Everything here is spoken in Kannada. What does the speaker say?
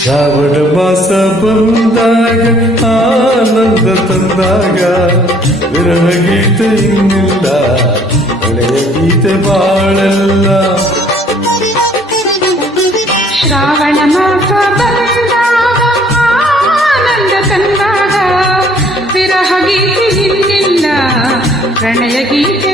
ಶ್ರಾವಣ ಮಾಸ ಬಂದಾಗ ಆನಂದ ತಂದಾಗ ವಿರಹ ಗೀತೆ ಇನ್ನಿಲ್ಲ ಹಳೆಯ ಗೀತೆ ಬಾಳಲ್ಲ. ಶ್ರಾವಣ ಮಾಸ ಬಂದಾಗ ಆನಂದ ತಂದಾಗ ವಿರಹ ಗೀತೆ ಇನ್ನಿಲ್ಲ ಪ್ರಣಯ ಗೀತೆ